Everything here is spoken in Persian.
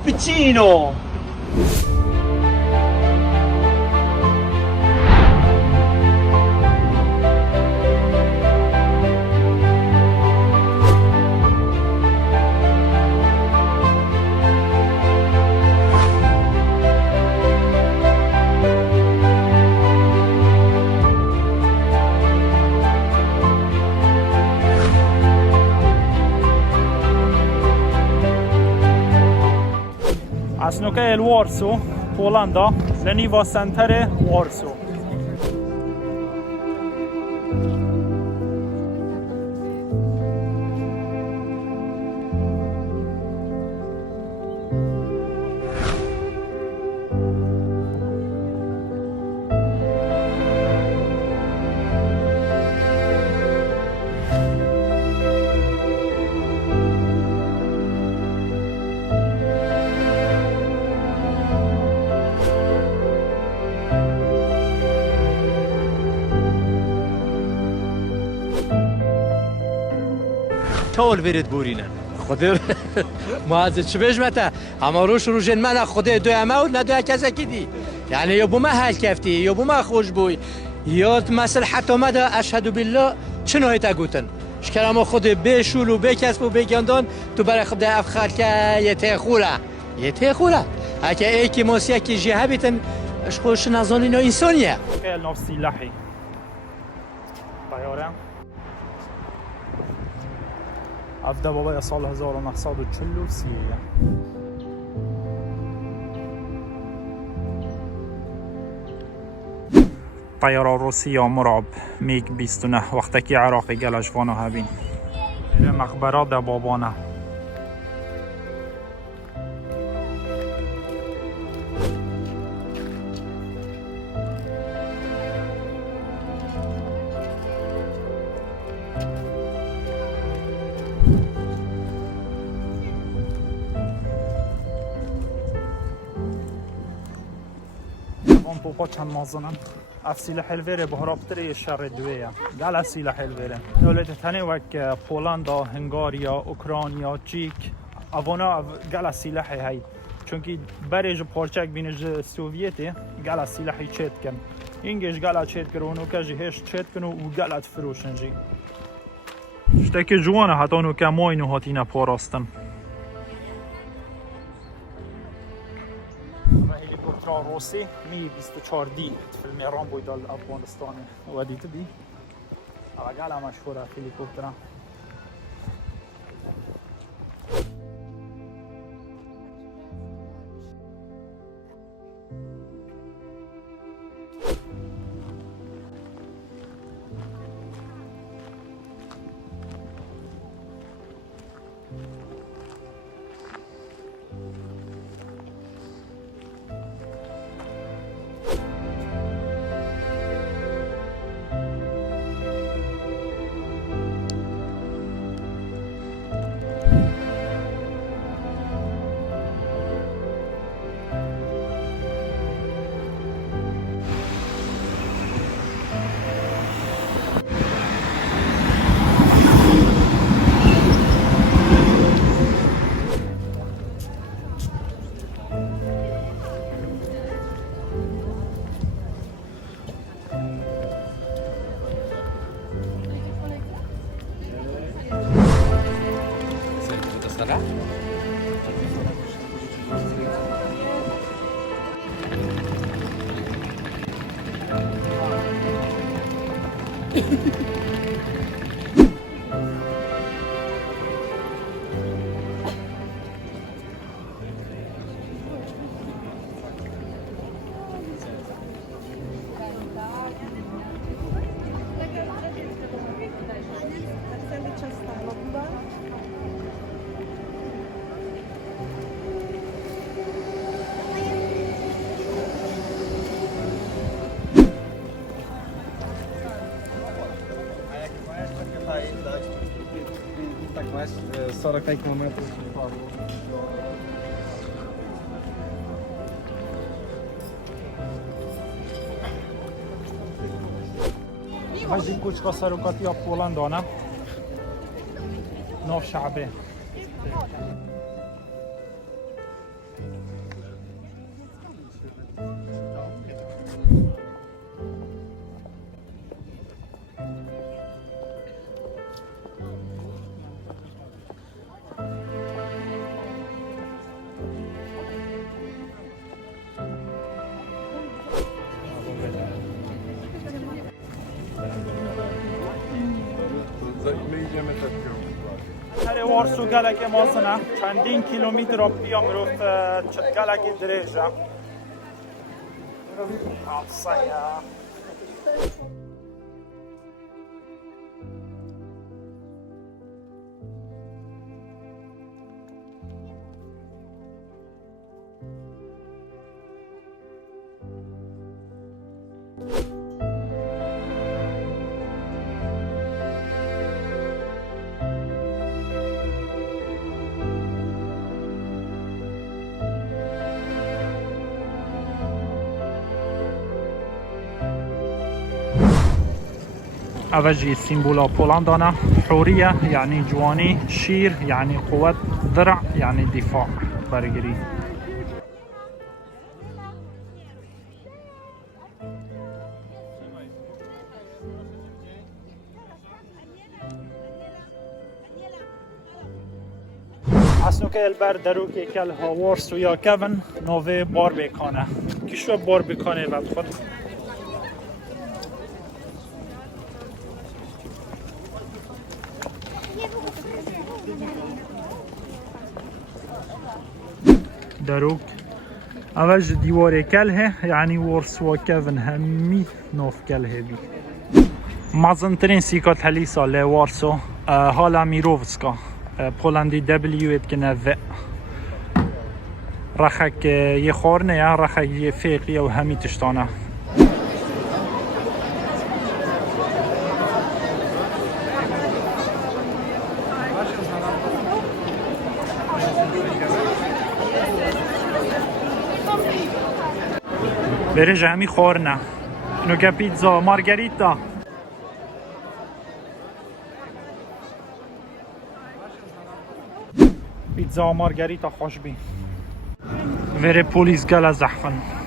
cappuccino. اسنوکه وارسو پولندا لنیوا سنتر وارسو. تول ورد بورینن خدا معزز چبش متى اما روش روشن من خدا دو امود نه دو کسی کدی یعنی یا بوما حل کفتی یا بوما خوش بوی یا مثل حتی مده اشهد بالله چنوی تا گوتن شکرم خود بشول و بکسب و بگندان تو برای خود افخار که یه تخوره اگه ای که موسیقی که جهه بیتن خوش نزانی نو انسانیه نفسی لحی طیاره افده بابای سال 1943. طیاره روسیه مرعب میگ 29 وقتی که عراقی گلش وانو هبین مقبره در بابانه. بوبا چند مازنن افسیل حلویره بهرابتری شر دویه گل افسیل حلویره دولت تنی وک پولندا هنگاریا اوکراینیا چیک اوانا گل افسیل هی چونکی برج پارچک بینج سوویتی گل افسیل هی چت کن اینگش گل چت کرونو کجی هش چت کنو و گلت فروشنجی شتک جوانه حتی نو که ماینو هاتینا پاراستن هلیکوپتر روسی می 24 دی فیلم رامبو دال افغانستان و دیت دی اگه مشهوره هلیکوپتر mais 40 km. هذه كوچكا سروكاتي بولندا نه ناف شعبه میگم هر وارسو گلک مازنه چندین کیلومتر را بیام روت چت گلک دریجه خاصه أوجي سيمبولا بولندانا حورية يعني جواني شير يعني قوة ذرع يعني دفاع برجري اسنوکه البر دروکی کل هاورس و یا کون نوه بار بکنه کشو بار بکنه و خود دروك اوج ديواري كله يعني ورس وكفن همي نوف كله بي مازنترين سيكات هليسا لوارسو هالا ميروفسكا بولندي دبليو اتكنا في رخك يخورنا يا رخك يفيقيا وهمي تشتانا برجع همي خورنا نوكا بيتزا مارغريتا بيتزا مارغريتا خوش بي وره بوليس قال زحفن